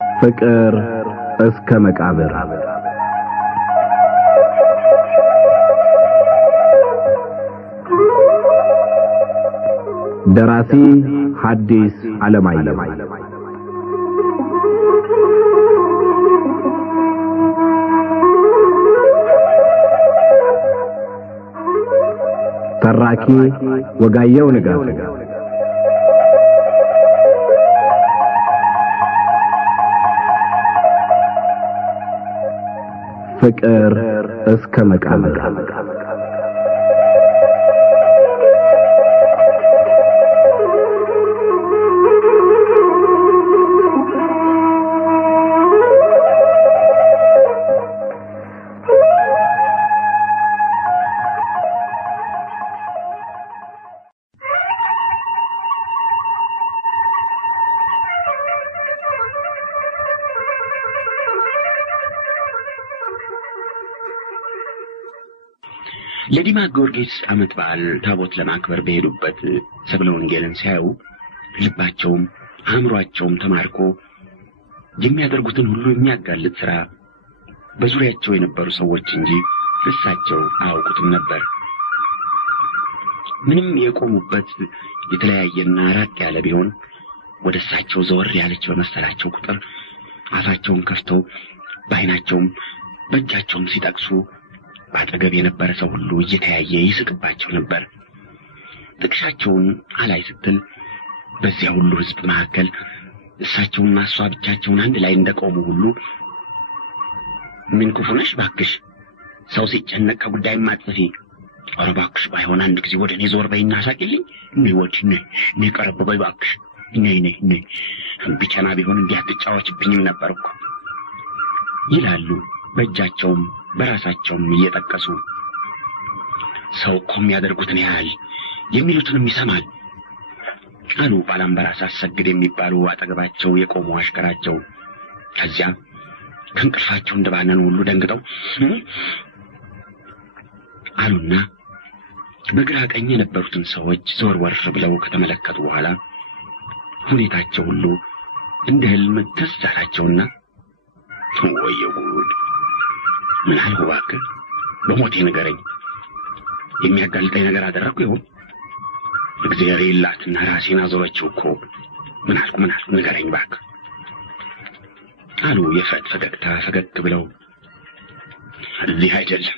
ፍቅር እስከ መቃብር ደራሲ ሐዲስ ዓለማየሁ ተራኪ ወጋየሁ ንጋቱ ፍቅር እስከ መቃብር ለዲማ ጊዮርጊስ ዓመት በዓል ታቦት ለማክበር በሄዱበት ሰብለ ወንጌልን ሲያዩ ልባቸውም አእምሮአቸውም ተማርኮ የሚያደርጉትን ሁሉ የሚያጋልጥ ሥራ በዙሪያቸው የነበሩ ሰዎች እንጂ እሳቸው አያውቁትም ነበር። ምንም የቆሙበት የተለያየና ራቅ ያለ ቢሆን ወደ እሳቸው ዘወር ያለች በመሰላቸው ቁጥር አፋቸውን ከፍተው በዓይናቸውም በእጃቸውም ሲጠቅሱ ባጠገብ የነበረ ሰው ሁሉ እየተያየ ይስቅባቸው ነበር። ጥቅሻቸውን አላይ ስትል በዚያ ሁሉ ሕዝብ መካከል እሳቸውና እሷ ብቻቸውን አንድ ላይ እንደቆሙ ሁሉ ምን ክፉ ነሽ ባክሽ፣ ሰው ሲጨነቅ ከጉዳይ ማጥፊ፣ ኧረ ባክሽ ባይሆን አንድ ጊዜ ወደ እኔ ዞር በይና ሳቂልኝ፣ ነይ ወዲህ ነይ ቀረብ በይ ባክሽ፣ ነይ ብቻና ቢሆን እንዲህ አትጫወችብኝም ነበር እኮ ይላሉ። በእጃቸውም በራሳቸውም እየጠቀሱ ሰው እኮ የሚያደርጉትን ያህል የሚሉትንም ይሰማል አሉ ባላምበራስ አሰግድ የሚባሉ አጠገባቸው የቆሙ አሽከራቸው። ከዚያ ከእንቅልፋቸው እንደባነኑ ሁሉ ደንግጠው አሉና በግራ ቀኝ የነበሩትን ሰዎች ዘወርወር ብለው ከተመለከቱ በኋላ ሁኔታቸው ሁሉ እንደ ህልም ትዝ አላቸውና ወየው ጉድ፣ ምን አልኩ እባክህ፣ በሞቴ ንገረኝ፣ የሚያጋልጠኝ ነገር አደረግኩ ይሆን? እግዚአብሔር ይላትና ራሴን አዞረችው እኮ፣ ምን አልኩ ንገረኝ እባክህ አሉ የፍረት ፈገግታ ፈገግ ብለው። እዚህ አይደለም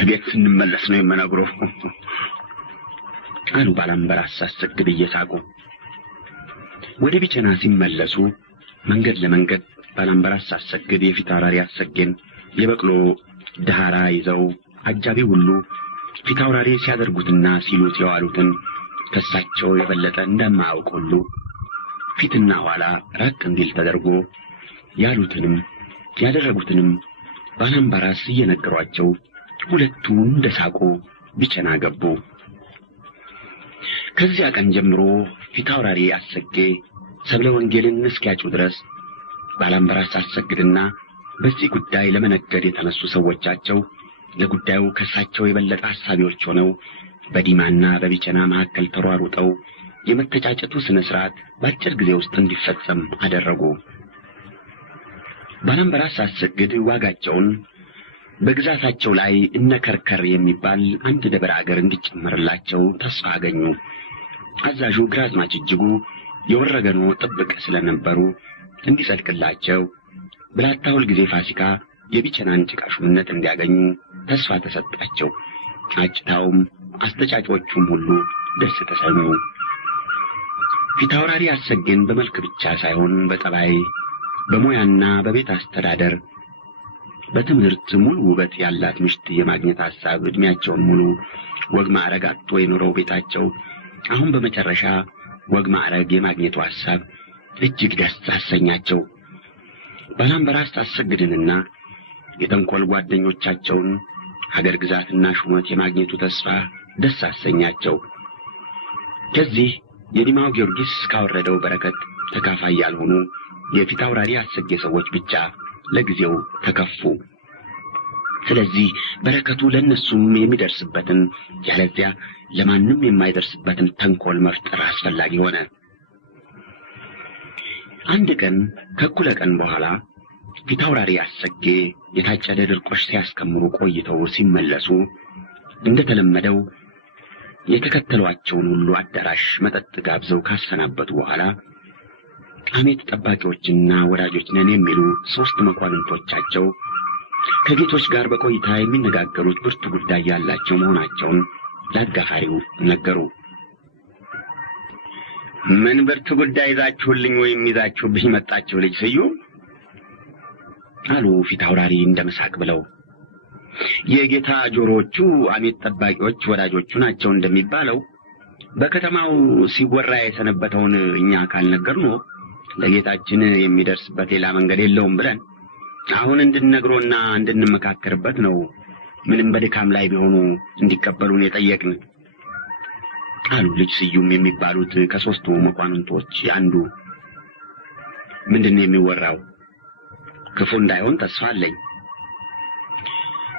እቤት ስንመለስ ነው የምነግረው አሉ ባላምበራስ አሰግድ እየሳቁ። ወደ ቢቸና ሲመለሱ መንገድ ለመንገድ ባላምበራስ አሰግድ የፊት አውራሪ አሰግን የበቅሎ ዳራ ይዘው አጃቢ ሁሉ ፊት አውራሪ ሲያደርጉትና ሲሉት የዋሉትን ከሳቸው የበለጠ እንደማያውቅ ሁሉ ፊትና ኋላ ራቅ እንዲል ተደርጎ ያሉትንም ያደረጉትንም ባላምበራስ እየነገሯቸው ሁለቱ እንደሳቁ ቢቸና ገቡ። ከዚያ ቀን ጀምሮ ፊት አውራሪ አሰጌ ሰብለ ወንጌልን እስኪያጩ ድረስ ባላምበራስ አሰግድና በዚህ ጉዳይ ለመነገድ የተነሱ ሰዎቻቸው ለጉዳዩ ከሳቸው የበለጠ ሐሳቢዎች ሆነው በዲማና በቢቸና መካከል ተሯሩጠው የመተጫጨቱ ስነ ስርዓት በአጭር ጊዜ ውስጥ እንዲፈጸም አደረጉ። ባላምበራስ አሰግድ ዋጋቸውን በግዛታቸው ላይ እነከርከር የሚባል አንድ ደብረ አገር እንዲጨመርላቸው ተስፋ አገኙ። አዛዡ ግራዝማች እጅጉ የወረገኑ ጥብቅ ስለነበሩ እንዲጸድቅላቸው ብላታ ሁል ጊዜ ፋሲካ የቢቸናን ጭቃሹምነት እንዲያገኙ ተስፋ ተሰጣቸው። አጭታውም አስተጫጮቹም ሁሉ ደስ ተሰኙ። ፊት አውራሪ አሰግን በመልክ ብቻ ሳይሆን በጠባይ በሙያና በቤት አስተዳደር በትምህርት ሙሉ ውበት ያላት ምሽት የማግኘት ሐሳብ እድሜያቸውን ሙሉ ወግ ማዕረግ አጥቶ የኖረው ቤታቸው አሁን በመጨረሻ ወግ ማዕረግ የማግኘቱ ሐሳብ እጅግ ደስ አሰኛቸው። ባላምበራስ አሰግድንና የተንኮል ጓደኞቻቸውን ሀገር ግዛትና ሹመት የማግኘቱ ተስፋ ደስ አሰኛቸው። ከዚህ የዲማው ጊዮርጊስ ካወረደው በረከት ተካፋይ ያልሆኑ የፊት አውራሪ አሰጌ ሰዎች ብቻ ለጊዜው ተከፉ። ስለዚህ በረከቱ ለነሱም የሚደርስበትን ያለዚያ ለማንም የማይደርስበትን ተንኮል መፍጠር አስፈላጊ ሆነ። አንድ ቀን ከእኩለ ቀን በኋላ ፊታውራሪ አሰጌ የታጨደ ድርቆሽ ሲያስከምሩ ቆይተው ሲመለሱ እንደተለመደው የተከተሏቸውን ሁሉ አዳራሽ መጠጥ ጋብዘው ካሰናበቱ በኋላ አሜት ጠባቂዎችና ወዳጆች ነን የሚሉ 3 መኳንንቶቻቸው ከጌቶች ጋር በቆይታ የሚነጋገሩት ብርቱ ጉዳይ ያላቸው መሆናቸውን ለአጋፋሪው ነገሩ። ምን ብርቱ ጉዳይ ይዛችሁልኝ ወይም ይዛችሁብኝ መጣችሁ ልጅ ስዩም? አሉ ፊታውራሪ እንደመሳቅ ብለው። የጌታ ጆሮዎቹ አሜት ጠባቂዎች ወዳጆቹ ናቸው እንደሚባለው በከተማው ሲወራ የሰነበተውን እኛ ካልነገርነው ለጌታችን የሚደርስበት ሌላ መንገድ የለውም ብለን አሁን እንድንነግሮና እንድንመካከርበት ነው። ምንም በድካም ላይ ቢሆኑ እንዲቀበሉን የጠየቅን አሉ ልጅ ስዩም የሚባሉት ከ3ቱ መኳንንቶች አንዱ። ምንድነው የሚወራው? ክፉ እንዳይሆን ተስፋ አለኝ።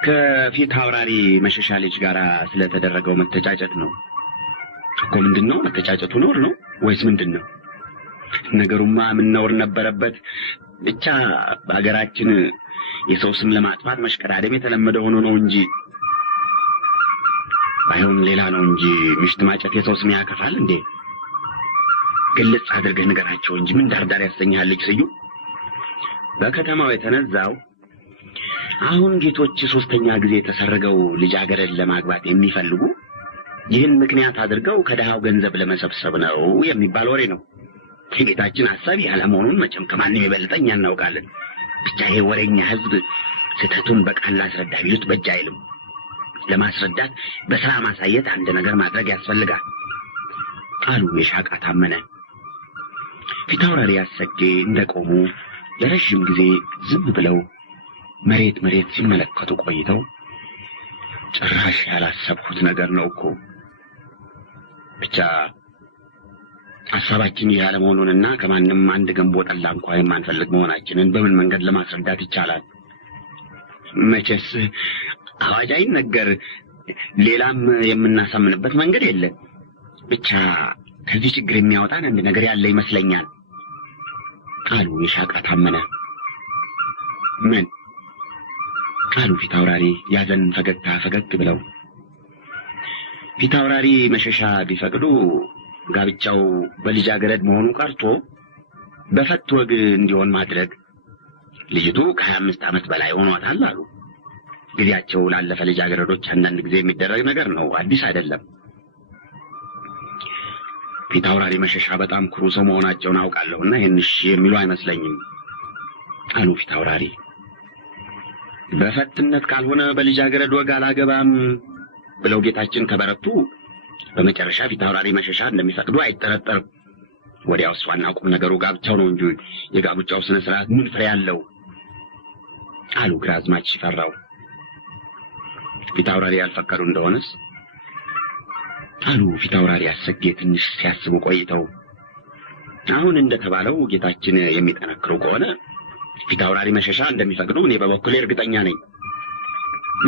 ከፊታውራሪ መሸሻ ልጅ ጋር ስለተደረገው መተጫጨት ነው እኮ። ምንድነው መተጫጨቱ? ኖር ነው ወይስ ምንድነው? ነገሩማ ምን ነውር ነበረበት? ብቻ በአገራችን የሰው ስም ለማጥፋት መሽቀዳደም የተለመደ ሆኖ ነው እንጂ ባይሆን ሌላ ነው እንጂ ምሽት ማጨት የሰው ስም ያከፋል እንዴ? ግልጽ አድርገህ ንገራቸው እንጂ ምን ዳርዳር ያሰኛል ልጅ ስዩ? በከተማው የተነዛው አሁን ጌቶች 3ኛ ጊዜ ተሰርገው ልጃገረድ ለማግባት የሚፈልጉ ይህን ምክንያት አድርገው ከደሃው ገንዘብ ለመሰብሰብ ነው የሚባል ወሬ ነው። የጌታችን ሐሳብ ያለ መሆኑን መቼም ከማንም የበለጠኛ እናውቃለን። ብቻ ይሄ ወሬኛ ሕዝብ ስህተቱን በቃል ላስረዳ ቢሉት በእጅ አይልም። ለማስረዳት በሥራ ማሳየት አንድ ነገር ማድረግ ያስፈልጋል አሉ የሻቃ ታመነ። ፊታውራሪ አሰጌ እንደቆሙ ለረጅም ጊዜ ዝም ብለው መሬት ሲመለከቱ ቆይተው ጭራሽ ያላሰብኩት ነገር ነው እኮ። ብቻ ሐሳባችን ያለ መሆኑንና ከማንም አንድ ገንቦ ጠላ እንኳን የማንፈልግ መሆናችንን በምን መንገድ ለማስረዳት ይቻላል? መቼስ አዋጅ አይነገር፣ ሌላም የምናሳምንበት መንገድ የለም። ብቻ ከዚህ ችግር የሚያወጣን አንድ ነገር ያለ ይመስለኛል አሉ የሻቃ ታመነ። ምን? አሉ ፊታውራሪ ያዘን ፈገግ ብለው። ፊታውራሪ መሸሻ ቢፈቅዱ ጋብቻው በልጃገረድ መሆኑ ቀርቶ በፈት ወግ እንዲሆን ማድረግ። ልጅቱ ከ25 ዓመት በላይ ሆኗታል አሉ። ጊዜያቸው ላለፈ ልጃገረዶች አንዳንድ ጊዜ የሚደረግ ነገር ነው፣ አዲስ አይደለም። ፊታውራሪ መሸሻ በጣም ኩሩ ሰው መሆናቸውን አውቃለሁና ይህንሽ የሚሉ አይመስለኝም አሉ ፊታውራሪ። በፈትነት ካልሆነ በልጃገረድ ወግ አላገባም ብለው ጌታችን ከበረቱ በመጨረሻ ፊታውራሪ መሸሻ እንደሚፈቅዱ አይጠረጠርም። ወዲያውስ ዋናው ቁም ነገሩ ጋብቻው ነው እንጂ የጋብቻው ስነ ስርዓት ምን ፍሬ ያለው አሉ ግራዝማች ሽፈራው። ፊታውራሪ ያልፈቀዱ እንደሆነስ አሉ ፊታውራሪ አሰጌ ትንሽ ሲያስቡ ቆይተው። አሁን እንደተባለው ጌታችን የሚጠነክሩ ከሆነ ፊታውራሪ መሸሻ እንደሚፈቅዱ እኔ በበኩሌ እርግጠኛ ነኝ።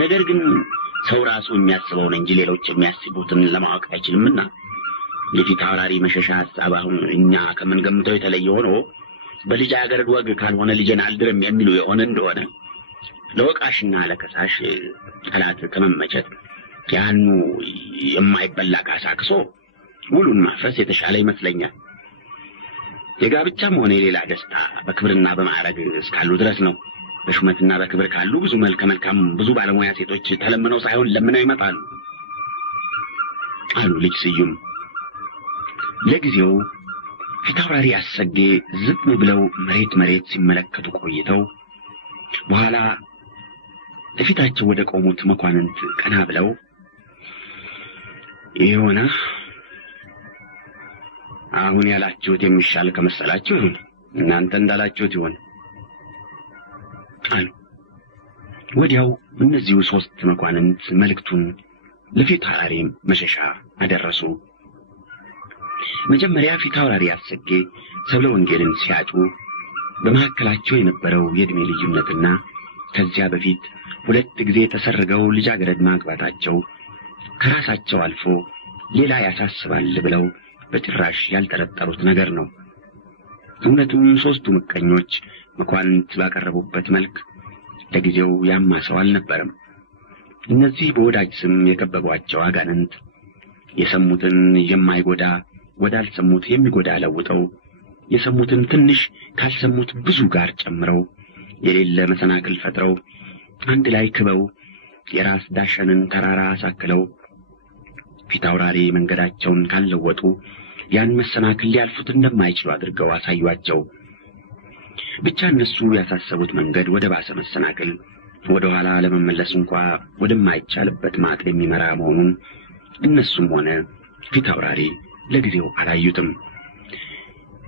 ነገር ግን ሰው ራሱ የሚያስበውን እንጂ ሌሎች የሚያስቡትን ለማወቅ አይችልምና የፊታውራሪ መሸሻ ሐሳብ አሁን እኛ ከምንገምተው የተለየ ሆኖ በልጃገረድ ወግ ካልሆነ ልጄን አልድርም የሚሉ የሆነ እንደሆነ ለወቃሽና ለከሳሽ ጠላት ከመመቸት ያኑ የማይበላ ካሳክሶ ውሉን ማፍረስ የተሻለ ይመስለኛል። የጋብቻም ሆነ የሌላ ደስታ በክብርና በማዕረግ እስካሉ ድረስ ነው። በሹመትና በክብር ካሉ ብዙ መልካም ብዙ ባለሙያ ሴቶች ተለምነው ሳይሆን ለምነው ይመጣሉ አሉ ልጅ ስዩም። ለጊዜው ፊታውራሪ አሰጌ ዝም ብለው መሬት ሲመለከቱ ቆይተው በኋላ ለፊታቸው ወደ ቆሙት መኳንንት ቀና ብለው ይሆና አሁን ያላችሁት የሚሻል ከመሰላችሁ እናንተ እንዳላችሁት ይሆን አሉ። ወዲያው እነዚሁ 3 መኳንንት መልእክቱን ለፊታውራሪ መሸሻ አደረሱ። መጀመሪያ ፊታውራሪ አሰጌ ሰብለ ወንጌልን ሲያጩ በመካከላቸው የነበረው የእድሜ ልዩነትና ከዚያ በፊት 2 ጊዜ ተሰርገው ልጃገረድ ማግባታቸው ከራሳቸው አልፎ ሌላ ያሳስባል ብለው በጭራሽ ያልጠረጠሩት ነገር ነው። እውነትም ሦስቱ ምቀኞች መኳንንት ባቀረቡበት መልክ ለጊዜው ያማሰው አልነበረም። እነዚህ በወዳጅ ስም የከበቧቸው አጋንንት የሰሙትን የማይጎዳ ወዳልሰሙት የሚጎዳ ለውጠው የሰሙትን ትንሽ ካልሰሙት ብዙ ጋር ጨምረው የሌለ መሰናክል ፈጥረው አንድ ላይ ክበው የራስ ዳሸንን ተራራ አሳክለው ፊታውራሪ መንገዳቸውን ካልለወጡ ያን መሰናክል ሊያልፉት እንደማይችሉ አድርገው አሳዩአቸው። ብቻ እነሱ ያሳሰቡት መንገድ ወደ ባሰ መሰናክል ወደ ኋላ ለመመለስ እንኳን ወደማይቻልበት ማጥ የሚመራ መሆኑን እነሱም ሆነ ፊታውራሪ ለጊዜው አላዩትም።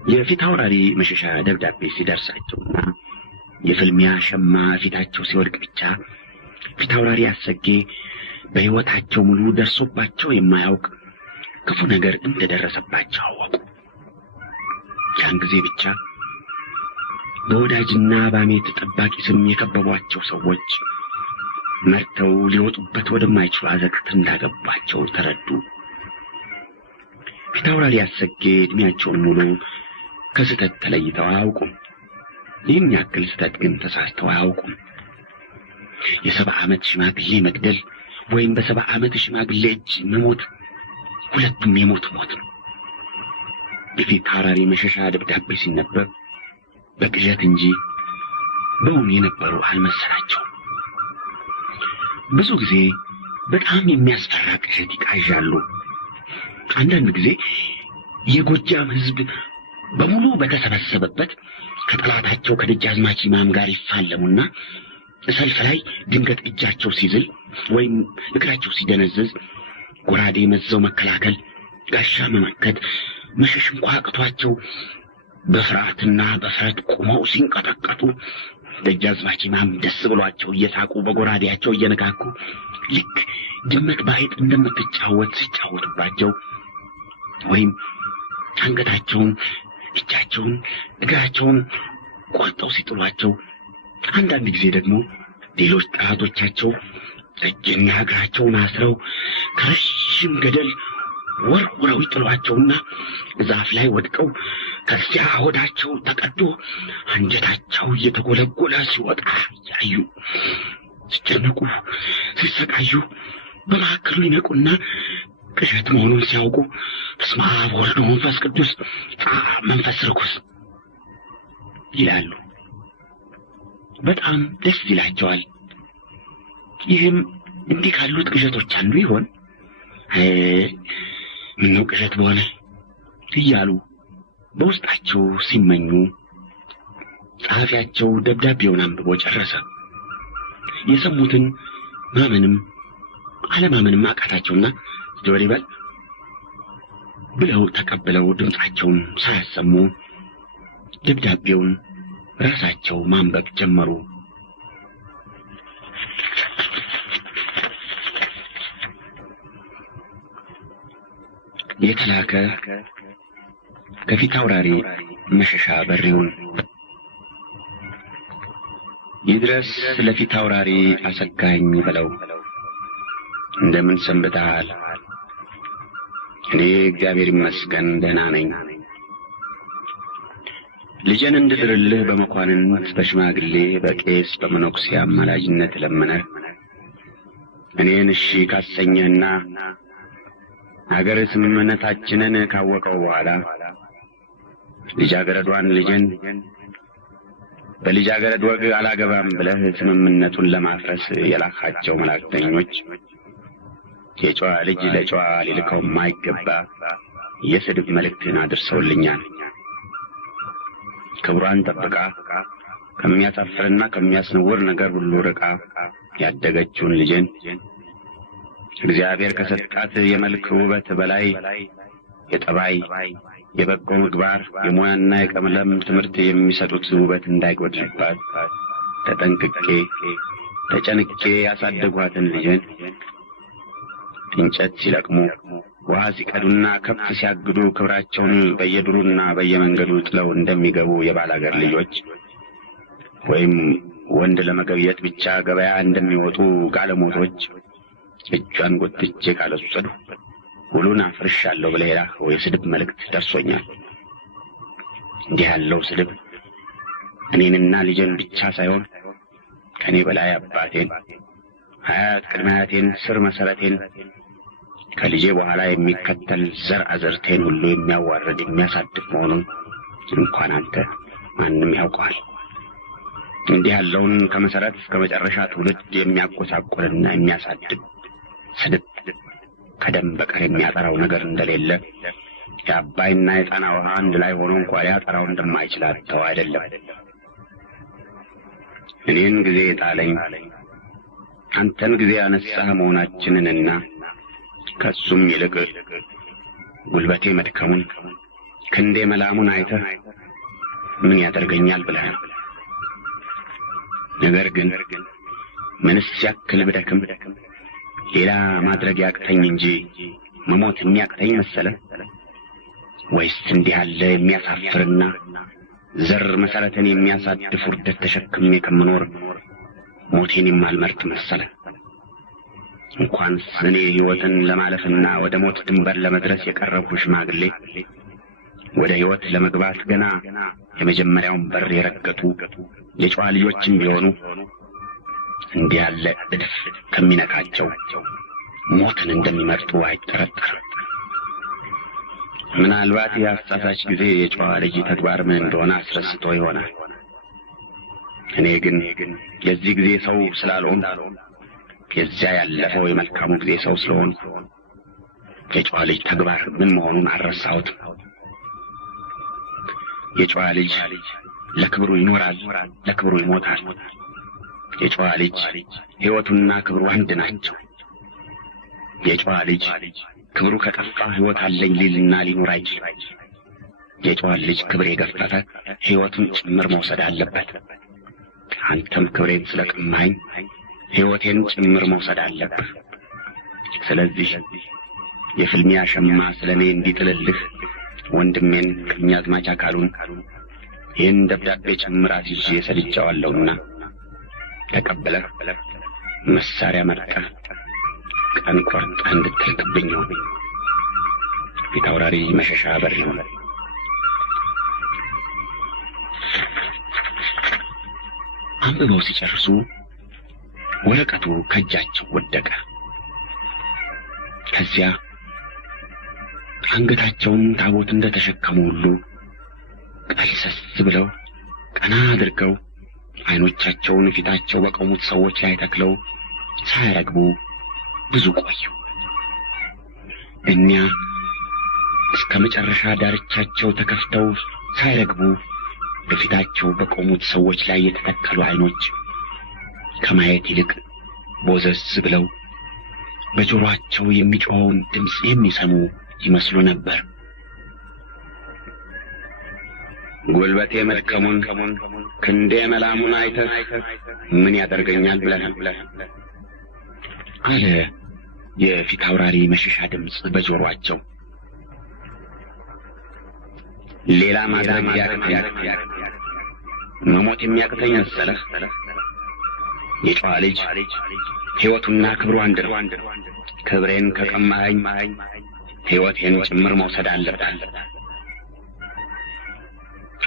የፊታውራሪ መሸሻ ደብዳቤ ሲደርሳቸውና የፍልሚያ ሸማ ፊታቸው ሲወድቅ ብቻ ፊታውራሪ አሰጌ በሕይወታቸው ሙሉ ደርሶባቸው የማያውቅ ክፉ ነገር እንደደረሰባቸው አወቁ። ያን ጊዜ ብቻ በወዳጅና ባሜት ጠባቂ ስም የከበቧቸው ሰዎች መርተው ሊወጡበት ወደማይችሉ አዘቅት እንዳገባቸው ተረዱ። ፊታውራሪ አሰጌ ዕድሜያቸውን ሙሉ ከስተት ተለይተው አያውቁም። ይህን ያክል ስተት ግን ተሳስተው አያውቁም። የ70 ዓመት ሽማግሌ መግደል ወይም በ70 ዓመት ሽማግሌ እጅ መሞት ሁለቱም የሞት ሞት ነው። የፊታውራሪ መሸሻ ደብዳቤ ሲነበብ በቅዠት እንጂ በእውን የነበሩ አልመሰላቸውም። ብዙ ጊዜ በጣም የሚያስፈራ ቅዠት ይቃዣሉ። አንዳንድ ጊዜ የጎጃም ሕዝብ በሙሉ በተሰበሰበበት ከጠላታቸው ከደጃዝማች ኢማም ጋር ይፋለሙና ሰልፍ ላይ ድንገት እጃቸው ሲዝል ወይም እግራቸው ሲደነዝዝ ጎራዴ መዘው መከላከል፣ ጋሻ መመከት፣ መሸሽ እንኳ አቅቷቸው በፍርሃትና በፍረት ቆመው ሲንቀጠቀጡ ደጃዝማች ኢማም ደስ ብሏቸው እየሳቁ በጎራዴያቸው እየነካኩ ልክ ድመት ባይጥ እንደምትጫወት ሲጫወቱባቸው ወይም አንገታቸውን፣ እጃቸውን፣ እግራቸውን ቆርጠው ሲጥሏቸው አንዳንድ ጊዜ ደግሞ ሌሎች ጠላቶቻቸው እጅና እግራቸውን አስረው ከረጅም ገደል ወርውረው ይጥሏቸውና ዛፍ ላይ ወድቀው ከዚያ ሆዳቸው ተቀዶ አንጀታቸው እየተጎለጎለ ሲወጣ ያዩ ሲጨነቁ ሲሰቃዩ በመካከሉ ይነቁና ቅዠት መሆኑን ሲያውቁ በስመ አብ ወወልድ ወመንፈስ ቅዱስ መንፈስ ርኩስ ይላሉ። በጣም ደስ ይላቸዋል። ይህም እንዲህ ካሉት ቅዠቶች አንዱ ይሆን? ምነው ቅዠት በሆነ እያሉ በውስጣቸው ሲመኙ ጸሐፊያቸው ደብዳቤውን አንብቦ ጨረሰ። የሰሙትን ማመንም አለማመንም አቃታቸውና ጆሮ ይበል ብለው ተቀብለው ድምፃቸውን ሳያሰሙ ደብዳቤውን ራሳቸው ማንበብ ጀመሩ። የተላከ ከፊታውራሪ መሸሻ በሪውን ይድረስ ለፊታውራሪ አሰጋኝ በለው። እንደምን ሰንብተሃል? እኔ እግዚአብሔር ይመስገን ደህና ነኝ። ልጄን እንድድርልህ በመኳንንት በሽማግሌ በቄስ በመነኩሴ አማላጅነት ለመነህ እኔን እሺ ካሰኘህና አገር ስምምነታችንን ካወቀው በኋላ ልጃገረዷን ልጄን በልጃገረድ ወግ አላገባም ብለህ ስምምነቱን ለማፍረስ የላካቸው መላእክተኞች የጨዋ ልጅ ለጨዋ ሊልከው የማይገባ የስድብ መልእክትን አድርሰውልኛል። ክብሯን ጠብቃ ከሚያሳፍርና ከሚያስነውር ነገር ሁሉ ርቃ ያደገችውን ልጄን እግዚአብሔር ከሰጣት የመልክ ውበት በላይ የጠባይ የበጎ ምግባር የሙያና የቀለም ትምህርት የሚሰጡት ውበት እንዳይጎድልባት ተጠንቅቄ ተጨንቄ ያሳደጓትን ልጄን እንጨት ሲለቅሙ ውሃ ሲቀዱና ከብት ሲያግዱ ክብራቸውን በየዱሩና በየመንገዱ ጥለው እንደሚገቡ የባላገር ልጆች ወይም ወንድ ለመገብየት ብቻ ገበያ እንደሚወጡ ጋለሞቶች እጇን ጎትቼ ካልወሰዱ ሁሉን አፍርሻለሁ ብለህ የላከው የስድብ መልእክት ደርሶኛል። እንዲህ ያለው ስድብ እኔንና ልጄን ብቻ ሳይሆን ከኔ በላይ አባቴን፣ አያት ቅድመ አያቴን፣ ስር መሰረቴን ከልጄ በኋላ የሚከተል ዘር አዘርቴን ሁሉ የሚያዋርድ የሚያሳድፍ መሆኑን እንኳን አንተ ማንም ያውቀዋል። እንዲህ ያለውን ከመሰረት እስከ መጨረሻ ትውልድ የሚያቆሳቁልና የሚያሳድብ ስድብ ከደም በቀር የሚያጠራው ነገር እንደሌለ የአባይና የጣና ውሃ አንድ ላይ ሆኖ እንኳን ሊያጠራው እንደማይችል አጥተው አይደለም። እኔን ጊዜ ጣለኝ አንተን ጊዜ ያነሳህ መሆናችንንና ከሱም ይልቅ ጉልበቴ መድከሙን ክንዴ መላሙን አይተህ ምን ያደርገኛል ብለህ ነገር ግን ምንስ ያክል ብደክም ሌላ ማድረግ ያቅተኝ እንጂ መሞት የሚያቅተኝ መሰለ ወይስ እንዲህ ያለ የሚያሳፍርና ዘር መሰረትን የሚያሳድፍ ውርደት ተሸክሜ ከምኖር ሞቴን የማልመርጥ መሰለ? እንኳንስ እኔ ሕይወትን ለማለፍና ወደ ሞት ድንበር ለመድረስ የቀረብኩ ሽማግሌ ወደ ሕይወት ለመግባት ገና የመጀመሪያውን በር የረገጡ የጨዋ ልጆችም ቢሆኑ እንዲህ ያለ እድፍ ከሚነካቸው ሞትን እንደሚመርጡ አይጠረጠርም። ምናልባት የአሳሳች ጊዜ የጨዋ ልጅ ተግባር ምን እንደሆነ አስረስቶ ይሆናል። እኔ ግን የዚህ ጊዜ ሰው ስላልሆን የዚያ ያለፈው የመልካሙ ጊዜ ሰው ስለሆን የጨዋ ልጅ ተግባር ምን መሆኑን አልረሳሁትም። የጨዋ ልጅ ለክብሩ ይኖራል፣ ለክብሩ ይሞታል። የጨዋ ልጅ ሕይወቱና ክብሩ አንድ ናቸው። የጨዋ ልጅ ክብሩ ከጠፋ ሕይወት አለኝ ሊልና ሊኖር አይችልም። የጨዋ ልጅ ክብር የገፈፈ ሕይወቱን ጭምር መውሰድ አለበት። አንተም ክብሬን ስለቀማኸኝ ሕይወቴን ጭምር መውሰድ አለብህ። ስለዚህ የፍልሚያ ሸማ ስለኔ እንዲጥልልህ ወንድሜን ቀኛዝማች አካሉን ይህን ደብዳቤ ጭምር አስይዤ ሰድጄዋለሁና ተቀበለህ መሳሪያ መርጠህ ቀን ቆርጠህ እንድትልክብኝ ነው። ፊት አውራሪ መሸሻ በሪሁን። አንብበው ሲጨርሱ ወረቀቱ ከእጃቸው ወደቀ። ከዚያ አንገታቸውን ታቦት እንደተሸከሙ ሁሉ ቀልሰስ ብለው ቀና አድርገው አይኖቻቸውን ፊታቸው በቆሙት ሰዎች ላይ ተክለው ሳያረግቡ ብዙ ቆዩ። እኛ እስከ መጨረሻ ዳርቻቸው ተከፍተው ሳያረግቡ በፊታቸው በቆሙት ሰዎች ላይ የተተከሉ አይኖች ከማየት ይልቅ ቦዘዝ ብለው በጆሮአቸው የሚጮኸውን ድምፅ የሚሰሙ ይመስሉ ነበር። ጉልበቴ መድከሙን ክንዴ መላሙን አይተህ ምን ያደርገኛል ብለህ አለ የፊት አውራሪ መሸሻ ድምፅ በጆሮአቸው። ሌላ ማድረግ ያቅተኝ መሞት የሚያቅተኝ መሰለህ? የጨዋ ልጅ ሕይወቱና ክብሩ አንድ ነው። ክብሬን ከቀማኸኝ ሕይወቴን ጭምር መውሰድ አለብህ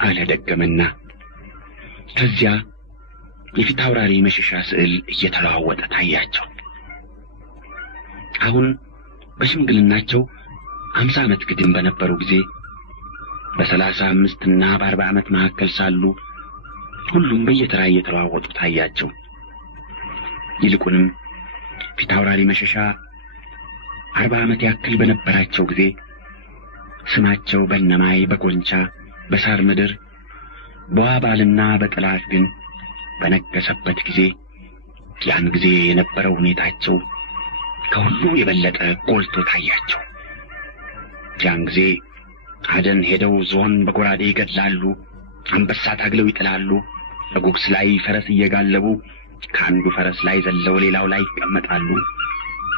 አለ ደገመና። ከዚያ የፊት አውራሪ መሸሻ ስዕል እየተለዋወጠ ታያቸው። አሁን በሽምግልናቸው 50 ዓመት ግድም በነበሩ ጊዜ በ35 እና በ40 ዓመት መካከል ሳሉ ሁሉም በየተራ እየተለዋወጡ ታያቸው። ይልቁንም ፊት አውራሪ መሸሻ 40 ዓመት ያክል በነበራቸው ጊዜ ስማቸው በነማይ በጎንቻ በሳር ምድር በዋባልና በጥላት ግን በነገሰበት ጊዜ ያን ጊዜ የነበረው ሁኔታቸው ከሁሉ የበለጠ ጎልቶ ታያቸው። ያን ጊዜ አደን ሄደው ዞን በጎራዴ ይገድላሉ፣ አንበሳ ታግለው ይጥላሉ፣ በጉግስ ላይ ፈረስ እየጋለቡ ከአንዱ ፈረስ ላይ ዘለው ሌላው ላይ ይቀመጣሉ።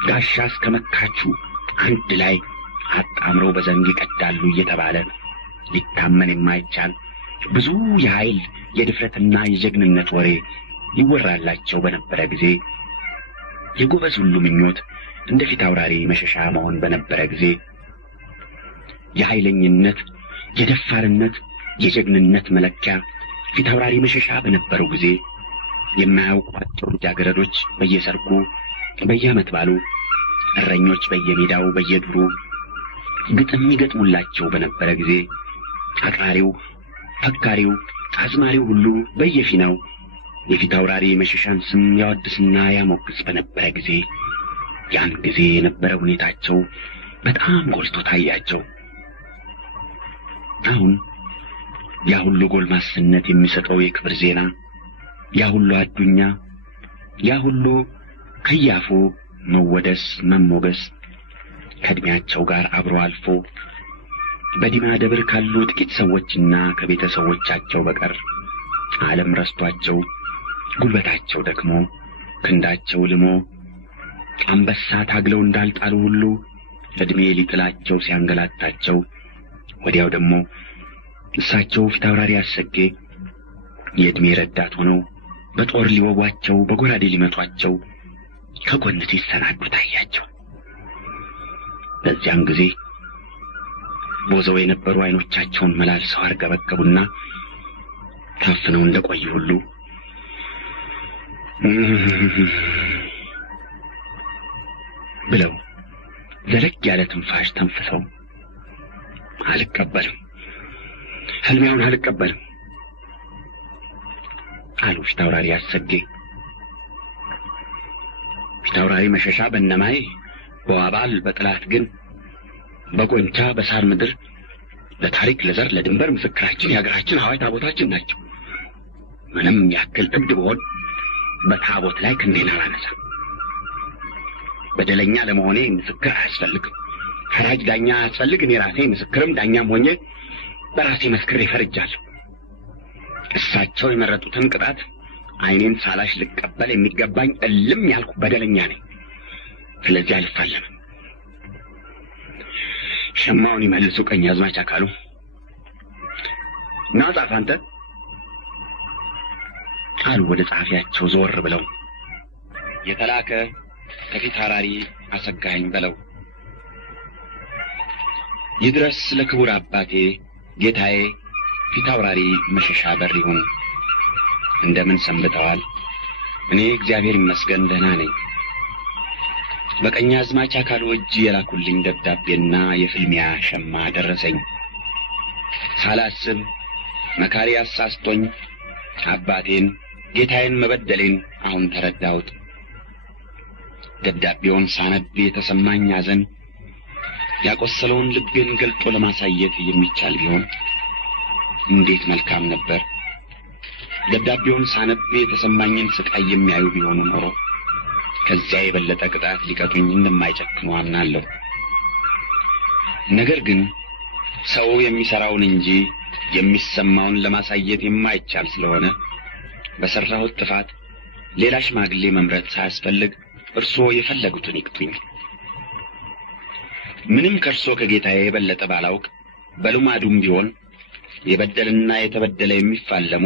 ጋሻ እስከመካችሁ አንድ ላይ አጣምረው በዘንግ ይቀዳሉ እየተባለ ሊታመን የማይቻል ብዙ የኃይል የድፍረትና የጀግንነት ወሬ ይወራላቸው በነበረ ጊዜ የጎበዝ ሁሉ ምኞት እንደ ፊት አውራሪ መሸሻ መሆን በነበረ ጊዜ የኃይለኝነት፣ የደፋርነት፣ የጀግንነት መለኪያ ፊታውራሪ መሸሻ በነበረው ጊዜ የማያውቋቸው ልጃገረዶች በየሰርጉ በየዓመት ባሉ እረኞች በየሜዳው በየዱሩ ግጥም ይገጥሙላቸው በነበረ ጊዜ አቅራሪው ፈካሪው አዝማሪው ሁሉ በየፊናው የፊታውራሪ መሸሻን ስም ያወድስና ያሞግስ በነበረ ጊዜ ያን ጊዜ የነበረ ሁኔታቸው በጣም ጎልቶ ታያቸው። አሁን ያ ሁሉ ጎልማስነት የሚሰጠው የክብር ዜና ያ ሁሉ አዱኛ ያ ሁሉ ከያፉ መወደስ መሞገስ ከእድሜያቸው ጋር አብሮ አልፎ በዲማ ደብር ካሉ ጥቂት ሰዎችና ከቤተሰቦቻቸው በቀር ዓለም ረስቷቸው ጉልበታቸው ደክሞ ክንዳቸው ልሞ አንበሳ ታግለው እንዳልጣሉ ሁሉ እድሜ ሊጥላቸው ሲያንገላታቸው ወዲያው ደግሞ እሳቸው ፊታውራሪ አሰጌ የእድሜ ረዳት ሆነው በጦር ሊወጓቸው በጎራዴ ሊመቷቸው ከጎን ሲሰናዱ ታያቸው። በዚያን ጊዜ ቦዘው የነበሩ አይኖቻቸውን መላልሰው አርገበገቡና ታፍነው እንደቆዩ ሁሉ ብለው ዘለግ ያለ ትንፋሽ ተንፍሰው አልቀበልም ህልሜውን አልቀበልም አሉ ፊታውራሪ አሰጌ። ፊታውራሪ መሸሻ በእነማይ በዋባል በጥላት ግን በጎንቻ በሳር ምድር ለታሪክ ለዘር ለድንበር ምስክራችን የሀገራችን ሐዋይ ታቦታችን ናቸው። ምንም ያክል እብድ ብሆን በታቦት ላይ ክንዴን አላነሳም። በደለኛ ለመሆኔ ምስክር አያስፈልግም። ፈራጅ ዳኛ አያስፈልግ። እኔ ራሴ ምስክርም ዳኛም ሆኜ በራሴ መስክሬ ፈርጃለሁ። እሳቸው የመረጡትን ቅጣት ዓይኔን ሳላሽ ልቀበል የሚገባኝ እልም ያልኩ በደለኛ ነኝ። ስለዚህ አልፋለምም። ሸማውን ይመልሱ ቀኛዝማች አካሉ። ና ጻፍ አንተ አሉ ወደ ጸሐፊያቸው ዞር ብለው። የተላከ ከፊታውራሪ አሰጋኝ በለው። ይድረስ ለክቡር አባቴ ጌታዬ ፊታውራሪ መሸሻ በሪሁን። እንደምን ሰንብተዋል? እኔ እግዚአብሔር ይመስገን ደህና ነኝ። በቀኛዝማች አካሉ እጅ የላኩልኝ ደብዳቤና የፍልሚያ ሸማ ደረሰኝ። ሳላስብ መካሪ አሳስቶኝ አባቴን ጌታዬን መበደሌን አሁን ተረዳሁት። ደብዳቤውን ሳነብ የተሰማኝ ሐዘን ያቆሰለውን ልቤን ገልጦ ለማሳየት የሚቻል ቢሆን እንዴት መልካም ነበር። ደብዳቤውን ሳነብ የተሰማኝን ስቃይ የሚያዩ ቢሆኑ ኖሮ ከዚያ የበለጠ ቅጣት ሊቀጡኝ እንደማይጨክኑ አምናለሁ። ነገር ግን ሰው የሚሰራውን እንጂ የሚሰማውን ለማሳየት የማይቻል ስለሆነ በሰራሁት ጥፋት ሌላ ሽማግሌ መምረጥ ሳያስፈልግ እርስዎ የፈለጉትን ይቅጡኝ። ምንም ከእርሶ ከጌታዬ የበለጠ ባላውቅ በልማዱም ቢሆን የበደልና የተበደለ የሚፋለሙ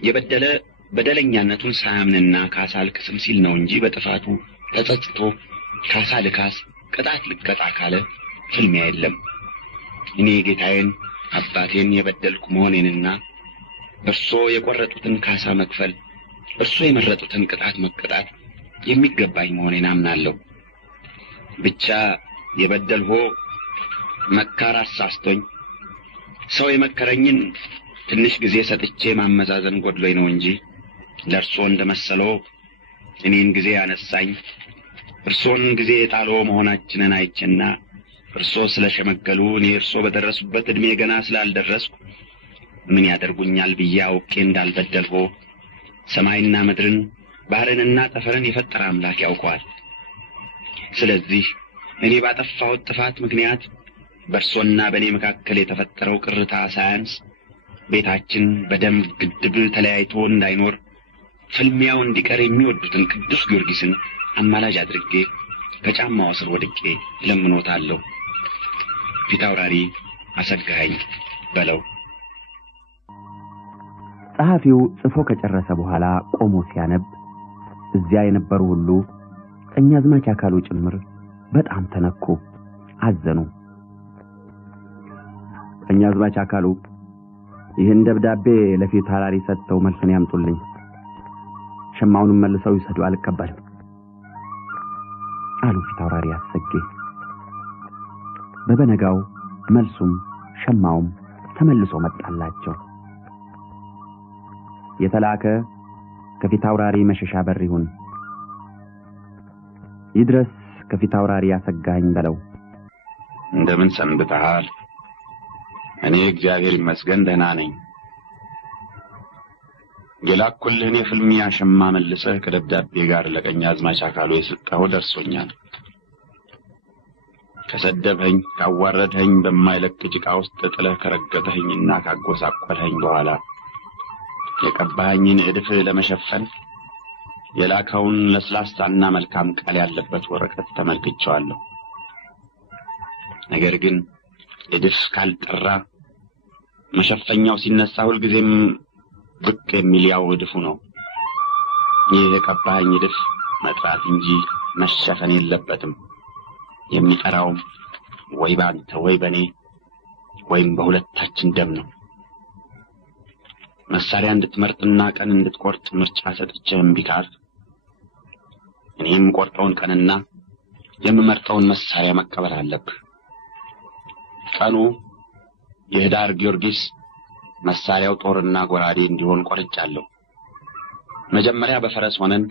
የበደለ በደለኛነቱን ሳያምንና ካሳ ልክስም ሲል ነው እንጂ በጥፋቱ ተጸጽቶ ካሳ ልካስ ቅጣት ልቀጣ ካለ ፍልሚያ የለም። እኔ ጌታዬን አባቴን የበደልኩ መሆኔንና እርሶ የቆረጡትን ካሳ መክፈል እርሶ የመረጡትን ቅጣት መቀጣት የሚገባኝ መሆኔን አምናለሁ። ብቻ የበደልሆ መካር አሳስቶኝ ሰው የመከረኝን ትንሽ ጊዜ ሰጥቼ ማመዛዘን ጎድሎኝ ነው እንጂ ለእርሶ እንደመሰለው እኔን ጊዜ ያነሳኝ እርሶን ጊዜ የጣሎ መሆናችንን አይቼና እርሶ ስለሸመገሉ እኔ እርሶ በደረሱበት ዕድሜ ገና ስላልደረስኩ ምን ያደርጉኛል ብዬ አውቄ እንዳልበደልሆ ሰማይና ምድርን ባህርንና ጠፈርን የፈጠረ አምላክ ያውቀዋል። ስለዚህ እኔ ባጠፋሁት ጥፋት ምክንያት በእርሶና በእኔ መካከል የተፈጠረው ቅርታ ሳያንስ ቤታችን በደም ግድብ ተለያይቶ እንዳይኖር ፍልሚያው እንዲቀር የሚወዱትን ቅዱስ ጊዮርጊስን አማላጅ አድርጌ ከጫማው ስር ወድቄ ለምኖታለሁ። ፊታውራሪ አሰጋኝ በለው። ጸሐፊው ጽፎ ከጨረሰ በኋላ ቆሞ ሲያነብ እዚያ የነበሩ ሁሉ ቀኛዝማች አካሉ ጭምር በጣም ተነኩ፣ አዘኑ። ቀኛዝማች አካሉ ይህን ደብዳቤ ለፊት አውራሪ ሰጥተው መልሱን ያምጡልኝ። ሸማውንም መልሰው ይሰዱ፣ አልቀበልም አሉ ፊት አውራሪ አሰጌ። በበነጋው መልሱም ሸማውም ተመልሶ መጣላቸው። የተላከ ከፊት አውራሪ መሸሻ በር ይሁን፣ ይድረስ ከፊት አውራሪ ያሰጋኝ በለው። እንደምን ሰንብተሃል? እኔ እግዚአብሔር ይመስገን ደህና ነኝ። የላኩልህን የፍልሚያ ሸማ መልሰህ ከደብዳቤ ጋር ለቀኛዝማች አካሉ የሰጠኸው ደርሶኛል። ከሰደብኸኝ ካዋረድኸኝ በማይለቅ ጭቃ ውስጥ ጥለህ ከረገጠኸኝና ካጎሳቆልኸኝ በኋላ የቀባኸኝን እድፍ ለመሸፈን የላከውን ለስላሳና መልካም ቃል ያለበት ወረቀት ተመልክቼዋለሁ። ነገር ግን እድፍ ካልጠራ መሸፈኛው ሲነሳ ሁልጊዜም ብቅ የሚል ያው እድፉ ነው። ይህ የቀባኸኝ እድፍ መጥራት እንጂ መሸፈን የለበትም። የሚጠራውም ወይ ባንተ ወይ በኔ ወይም በሁለታችን ደም ነው። መሳሪያ እንድትመርጥና ቀን እንድትቆርጥ ምርጫ ሰጥቼህ እምቢ ካልክ እኔም ቆርጠውን ቀንና የምመርጠውን መሳሪያ መቀበል አለብህ። ቀኑ የህዳር ጊዮርጊስ፣ መሳሪያው ጦርና ጎራዴ እንዲሆን ቆርጫለሁ። መጀመሪያ በፈረስ ሆነን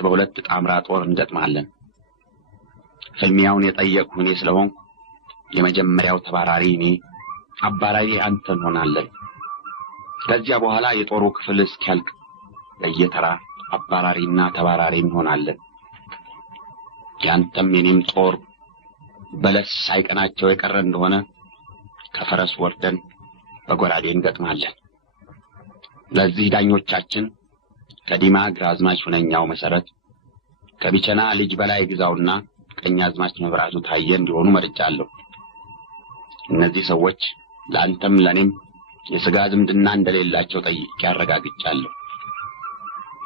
በሁለት ጣምራ ጦር እንገጥማለን። ፍልሚያውን የጠየቅሁ እኔ ስለሆንኩ የመጀመሪያው ተባራሪ እኔ፣ አባራሪ አንተ እንሆናለን። ከዚያ በኋላ የጦሩ ክፍል እስኪያልቅ በየተራ አባራሪና ተባራሪ እንሆናለን። ያንተም የኔም ጦር በለስ ሳይቀናቸው የቀረ እንደሆነ ከፈረስ ወርደን በጎራዴ እንገጥማለን። ለዚህ ዳኞቻችን ከዲማ ግራዝማች ሁነኛው መሰረት፣ ከቢቸና ልጅ በላይ ግዛውና ቀኛዝማች መብራቱ ታየ እንዲሆኑ መርጫለሁ። እነዚህ ሰዎች ለአንተም ለኔም የሥጋ ዝምድና እንደሌላቸው ጠይቄ አረጋግጫለሁ።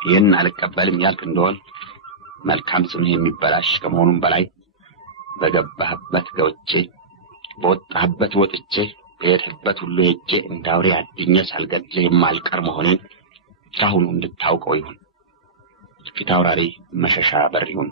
ይህን አልቀበልም ያልክ እንደሆን መልካም ስምህ የሚበላሽ ከመሆኑም በላይ በገባህበት ገብቼ በወጣህበት ወጥቼ በሄድህበት ሁሉ ሄጄ እንዳውሬ አድኜ ሳልገድልህ የማልቀር መሆኔን ካሁኑ እንድታውቀው ይሁን። ፊት አውራሪ መሸሻ በር ይሁን።